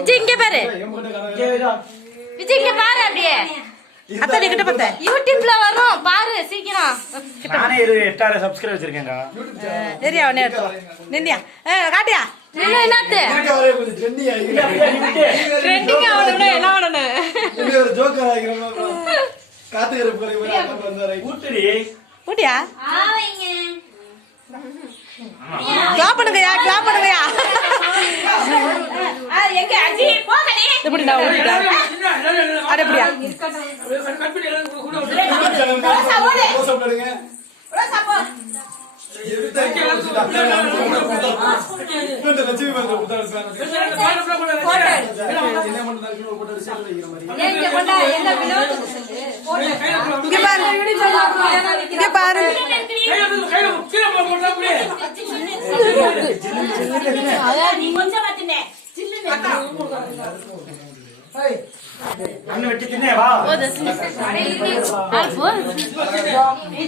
விஜய் இங்க பாரு. விஜய் இங்க பாரு அப்படியே. அத்தை நீ கிட்ட பார்த்த யூடியூப்ல வரும். பாரு சீக்கிரம். நானே இரு எட்டாயிரம் சப்ஸ்கிரைப் வச்சிருக்கேன்டா. சரியா உடனே நின்னியா. காட்டியா. என்னத்து? ட்ரெண்டிங் ஆகணும்னா என்ன பண்ணணும் ஊட்டியா? கிளாப் பண்ணுங்கயா கிளாப் பண்ணுங்கயா எப்படி நான் ஊட்டிட்டேன் அது எப்படியா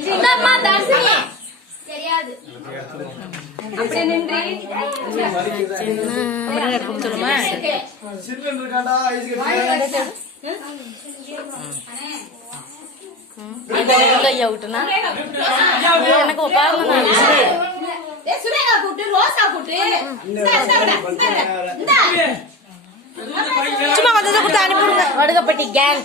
இங்க பாரு எனக்கு பாருங்க ரோசா கூட்டு சும்மா வந்து கொடுத்து அனுப்பிவிடுங்க. வடுகப்பட்டி கேங்